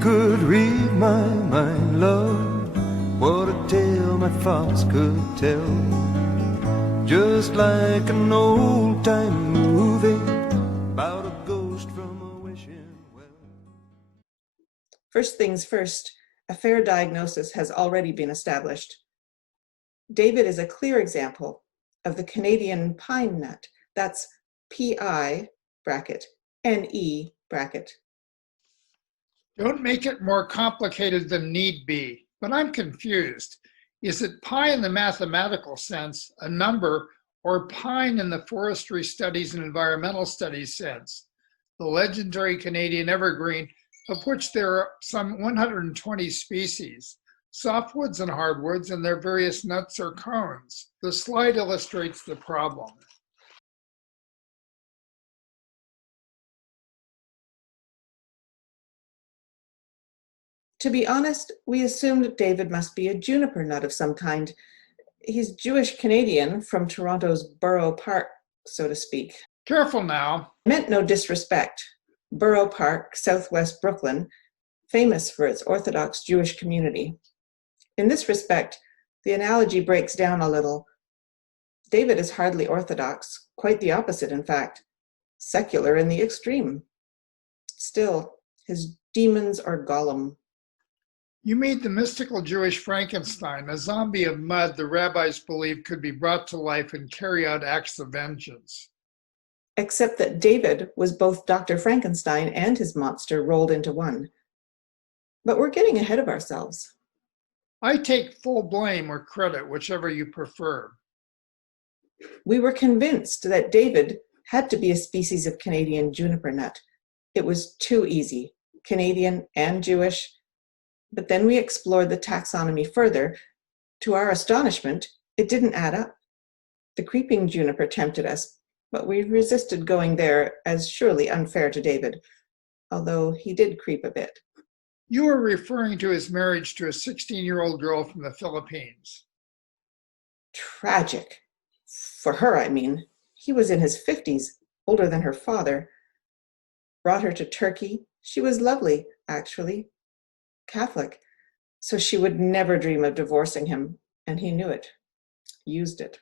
could read my mind, love, what a tale my thoughts could tell. Just like an old-time movie about a ghost from a wishing well. First things first, a fair diagnosis has already been established. David is a clear example of the Canadian pine nut. That's P-I bracket N-E bracket. Don't make it more complicated than need be, but I'm confused. Is it pi in the mathematical sense, a number, or pine in the forestry studies and environmental studies sense? The legendary Canadian evergreen, of which there are some 120 species, softwoods and hardwoods, and their various nuts or cones. The slide illustrates the problem. To be honest, we assumed David must be a juniper nut of some kind. He's Jewish Canadian from Toronto's Borough Park, so to speak. Careful now. I meant no disrespect. Borough Park, southwest Brooklyn, famous for its Orthodox Jewish community. In this respect, the analogy breaks down a little. David is hardly Orthodox, quite the opposite, in fact, secular in the extreme. Still, his demons are Gollum. You made the mystical Jewish Frankenstein, a zombie of mud the rabbis believed could be brought to life and carry out acts of vengeance. Except that David was both Dr. Frankenstein and his monster rolled into one. But we're getting ahead of ourselves. I take full blame or credit, whichever you prefer. We were convinced that David had to be a species of Canadian juniper nut. It was too easy, Canadian and Jewish. But then we explored the taxonomy further. To our astonishment, it didn't add up. The creeping juniper tempted us, but we resisted going there as surely unfair to David, although he did creep a bit. You were referring to his marriage to a 16-year-old girl from the Philippines. Tragic. For her, I mean. He was in his 50s, older than her father. Brought her to Turkey. She was lovely, actually. Catholic, so she would never dream of divorcing him, and he knew it, used it.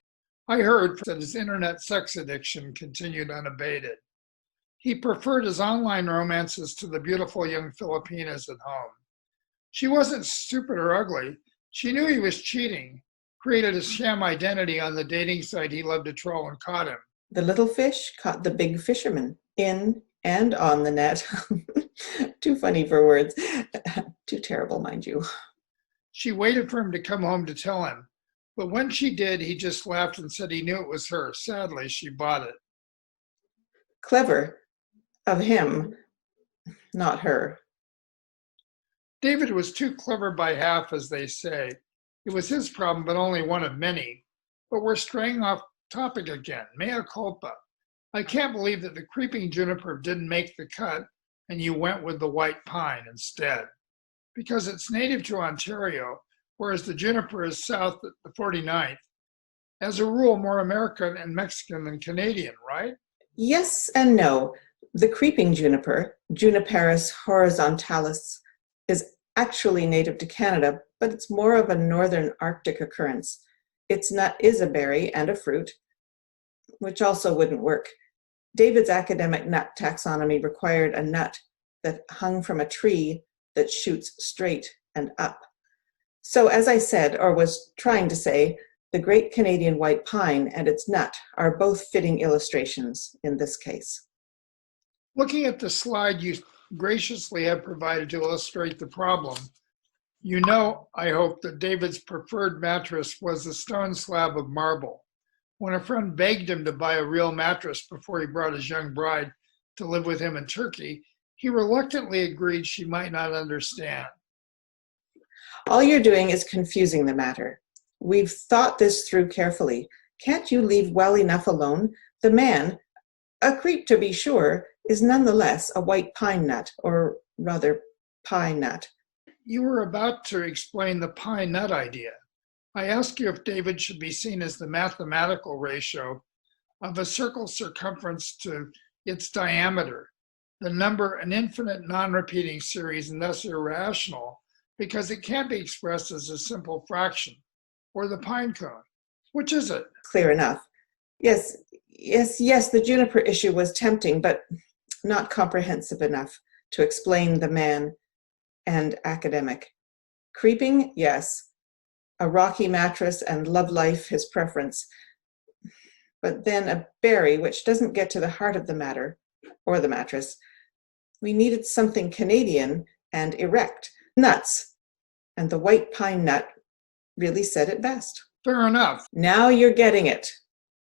I heard that his internet sex addiction continued unabated. He preferred his online romances to the beautiful young Filipinas at home. She wasn't stupid or ugly. She knew he was cheating, created a sham identity on the dating site he loved to troll, and caught him. The little fish caught the big fisherman, in and on the net. Too funny for words. Too terrible, mind you. She waited for him to come home to tell him, but when she did, he just laughed and said he knew it was her. Sadly, she bought it. Clever of him, not her. David was too clever by half, as they say. It was his problem, but only one of many. But we're straying off topic again. Mea culpa. I can't believe that the creeping juniper didn't make the cut and you went with the white pine instead. Because it's native to Ontario, whereas the juniper is south at the 49th. As a rule, more American and Mexican than Canadian, right? Yes and no. The creeping juniper, Juniperus horizontalis, is actually native to Canada, but it's more of a northern Arctic occurrence. Its nut is a berry and a fruit, which also wouldn't work. David's academic nut taxonomy required a nut that hung from a tree that shoots straight and up. So as I said, or was trying to say, the great Canadian white pine and its nut are both fitting illustrations in this case. Looking at the slide you graciously have provided to illustrate the problem, you know, I hope, that David's preferred mattress was a stone slab of marble. When a friend begged him to buy a real mattress before he brought his young bride to live with him in Turkey, he reluctantly agreed she might not understand. All you're doing is confusing the matter. We've thought this through carefully. Can't you leave well enough alone? The man, a creep to be sure, is nonetheless a white pine nut, or rather pine nut. You were about to explain the pine nut idea. I asked you if David should be seen as the mathematical ratio of a circle's circumference to its diameter. the number an infinite non-repeating series and thus irrational because it can't be expressed as a simple fraction, or the pine cone. Which is it? Clear enough. Yes, the juniper issue was tempting, but not comprehensive enough to explain the man and academic. Creeping, yes. A rocky mattress and love life his preference. But then a berry which doesn't get to the heart of the matter, or the mattress. We needed something Canadian and erect. Nuts. And the white pine nut really said it best. Fair enough. Now you're getting it,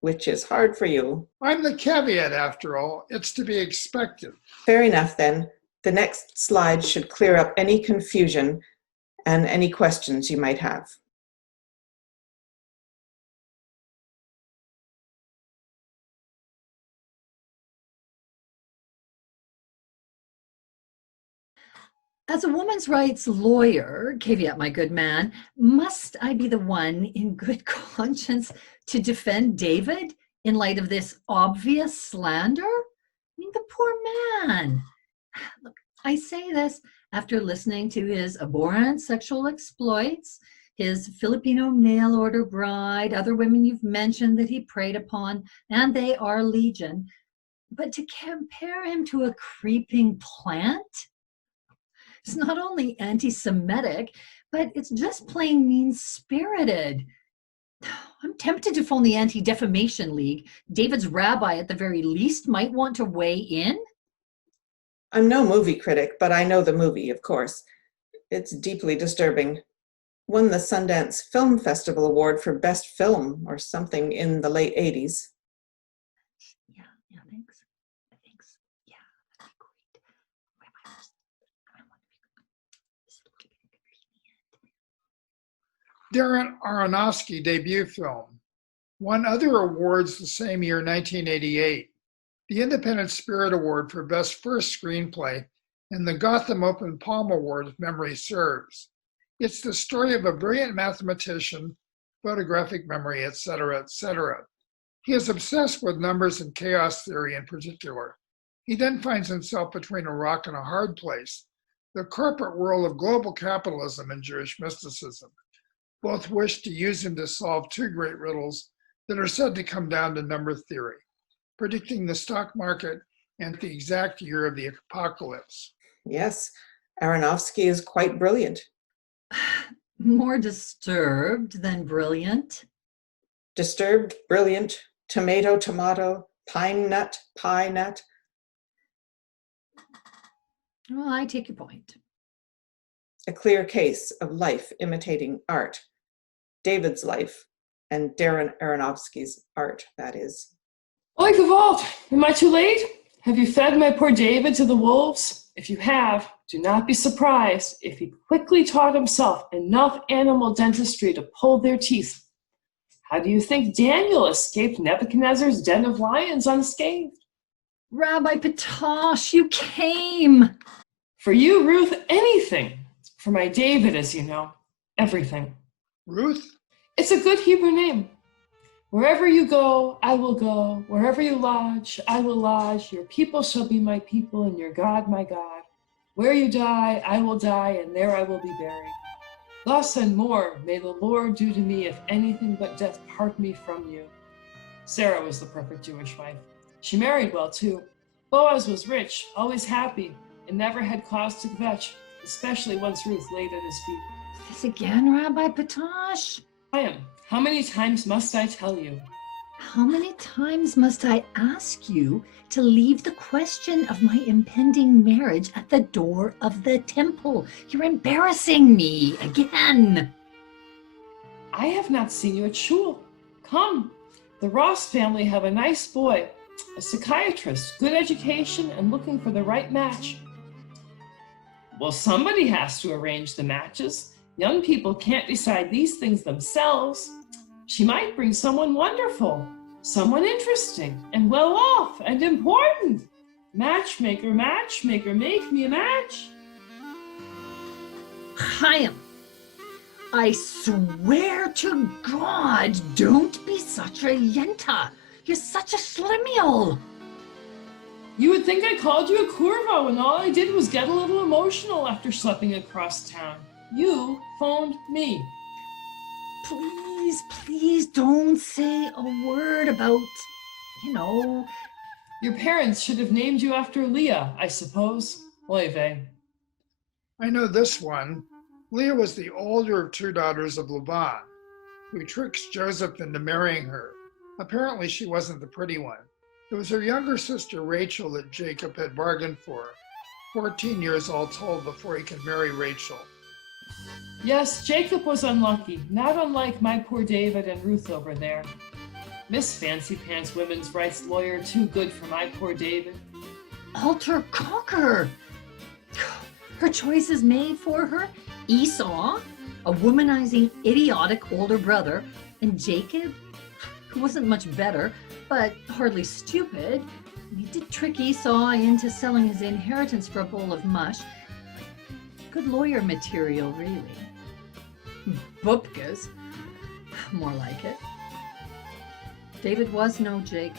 which is hard for you. I'm the caveat after all. It's to be expected. Fair enough then. The next slide should clear up any confusion and any questions you might have. As a women's rights lawyer, caveat my good man, must I be the one in good conscience to defend David in light of this obvious slander? I mean, the poor man. Look, I say this after listening to his abhorrent sexual exploits, his Filipino mail order bride, other women you've mentioned that he preyed upon, and they are legion. But to compare him to a creeping plant? It's not only anti-Semitic, but it's just plain mean-spirited. I'm tempted to phone the Anti-Defamation League. David's rabbi, at the very least, might want to weigh in. I'm no movie critic, but I know the movie, of course. It's deeply disturbing. Won the Sundance Film Festival Award for Best Film or something in the late 80s. Yeah, thanks. Yeah, that'd be great. Darren Aronofsky debut film. Won other awards the same year, 1988. The Independent Spirit Award for Best First Screenplay and the Gotham Open Palm Award, if memory serves. It's the story of a brilliant mathematician, photographic memory, etc., etc. He is obsessed with numbers and chaos theory in particular. He then finds himself between a rock and a hard place, the corporate world of global capitalism and Jewish mysticism. Both wish to use him to solve two great riddles that are said to come down to number theory, predicting the stock market and the exact year of the apocalypse. Yes, Aronofsky is quite brilliant. More disturbed than brilliant. Disturbed, brilliant, tomato, tomato, pine nut, pie nut. Well, I take your point. A clear case of life imitating art. David's life and Darren Aronofsky's art, that is. Oi, Gavalt, am I too late? Have you fed my poor David to the wolves? If you have, do not be surprised if he quickly taught himself enough animal dentistry to pull their teeth. How do you think Daniel escaped Nebuchadnezzar's den of lions unscathed? Rabbi Patosh, you came. For you, Ruth, anything. For my David, as you know, everything. Ruth? It's a good Hebrew name. Wherever you go, I will go. Wherever you lodge, I will lodge. Your people shall be my people, and your God my God. Where you die, I will die, and there I will be buried. Thus and more may the Lord do to me, if anything but death part me from you. Sarah was the perfect Jewish wife. She married well, too. Boaz was rich, always happy, and never had cause to kvetch, especially once Ruth laid at his feet. This again, Rabbi Patosh? I am. How many times must I tell you? How many times must I ask you to leave the question of my impending marriage at the door of the temple? You're embarrassing me again. I have not seen you at shul. Come. The Ross family have a nice boy, a psychiatrist, good education, and looking for the right match. Well, somebody has to arrange the matches. Young people can't decide these things themselves. She might bring someone wonderful, someone interesting and well off and important. Matchmaker, matchmaker, make me a match. Chaim, I swear to God, don't be such a yenta. You're such a schlemiel. You would think I called you a Corvo and all I did was get a little emotional after schlepping across town. You phoned me. Please don't say a word about, you know. Your parents should have named you after Leah, I suppose. Oy vey. I know this one. Leah was the older of two daughters of Laban, who tricks Joseph into marrying her. Apparently, she wasn't the pretty one. It was her younger sister, Rachel, that Jacob had bargained for. 14 years all told before he could marry Rachel. Yes, Jacob was unlucky, not unlike my poor David and Ruth over there. Miss Fancy Pants women's rights lawyer too good for my poor David. Alter Cocker. Her choice is made for her. Esau, a womanizing, idiotic older brother, and Jacob, who wasn't much better, but hardly stupid. He did trick Esau into selling his inheritance for a bowl of mush. Good lawyer material, really. Bupkes, more like it. David was no Jacob.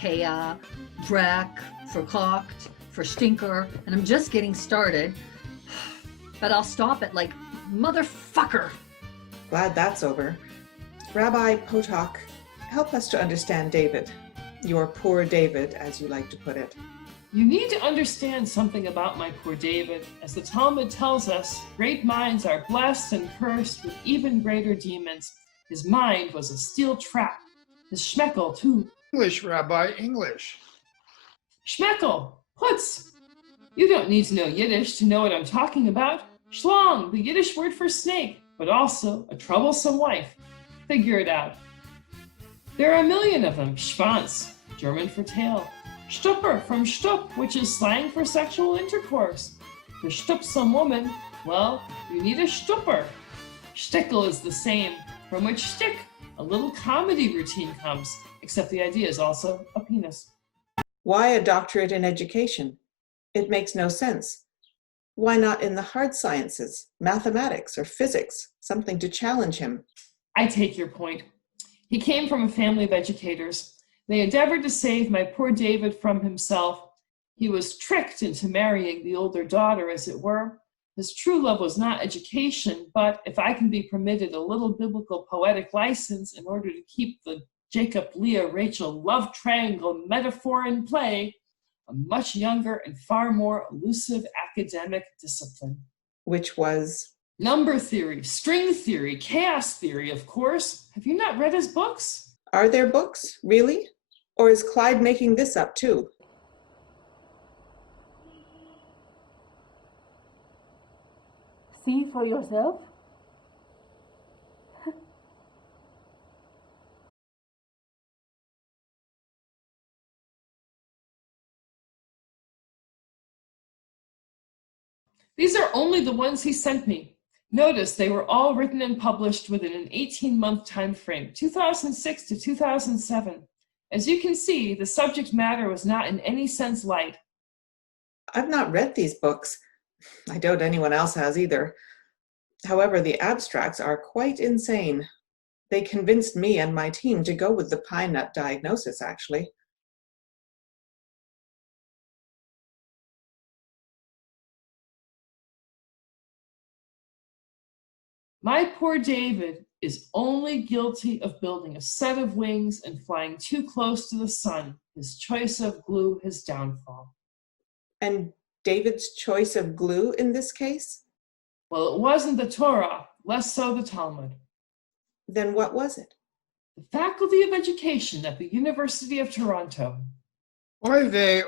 Hea, Brack, Verkocht, Verstinker, and I'm just getting started. But I'll stop at like motherfucker. Glad that's over. Rabbi Potok, help us to understand David. Your poor David, as you like to put it. You need to understand something about my poor David. As the Talmud tells us, great minds are blessed and cursed with even greater demons. His mind was a steel trap. His schmeckel, too. English, Rabbi, English. Schmeckel, putz. You don't need to know Yiddish to know what I'm talking about. Schlong, the Yiddish word for snake, but also a troublesome wife. Figure it out. There are a million of them. Schwanz, German for tail. Stupper from stup, which is slang for sexual intercourse. To stup some woman, well, you need a stupper. Shtickle is the same, from which shtick, a little comedy routine comes, except the idea is also a penis. Why a doctorate in education? It makes no sense. Why not in the hard sciences, mathematics or physics, something to challenge him? I take your point. He came from a family of educators. They endeavored to save my poor David from himself. He was tricked into marrying the older daughter, as it were. His true love was not education, but if I can be permitted a little biblical poetic license in order to keep the Jacob, Leah, Rachel love triangle metaphor in play, a much younger and far more elusive academic discipline. Which was? Number theory, string theory, chaos theory, of course. Have you not read his books? Are there books, really? Or is Clyde making this up too? See for yourself. These are only the ones he sent me. Notice they were all written and published within an 18-month time frame, 2006 to 2007. As you can see, the subject matter was not in any sense light. I've not read these books. I doubt anyone else has either. However, the abstracts are quite insane. They convinced me and my team to go with the pine nut diagnosis, actually. My poor David is only guilty of building a set of wings and flying too close to the sun. His choice of glue, his downfall. And David's choice of glue in this case? Well, it wasn't the Torah, less so the Talmud. Then what was it? The Faculty of Education at the University of Toronto. Oy vey,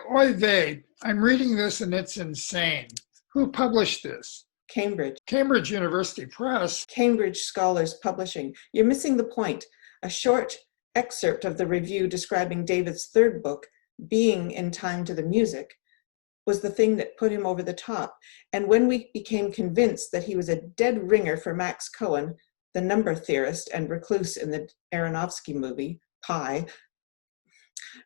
I'm reading this and it's insane. Who published this? Cambridge. Cambridge University Press. Cambridge Scholars Publishing. You're missing the point. A short excerpt of the review describing David's third book, Being in Time to the Music, was the thing that put him over the top. And when we became convinced that he was a dead ringer for Max Cohen, the number theorist and recluse in the Aronofsky movie, Pi,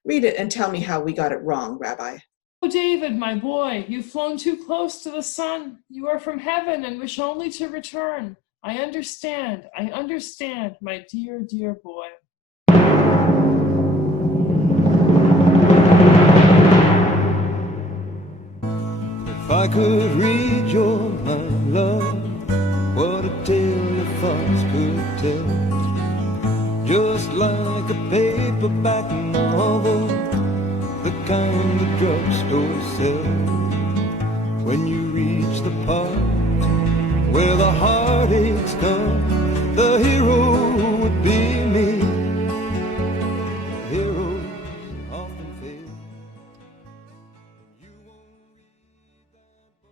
read it and tell me how we got it wrong, Rabbi. Oh, David, my boy, you've flown too close to the sun. You are from heaven and wish only to return. I understand, my dear, dear boy. I could read your mind, love, what a tale your thoughts could tell. Just like a paperback novel, the kind the drugstore sells. When you reach the part where the heartaches come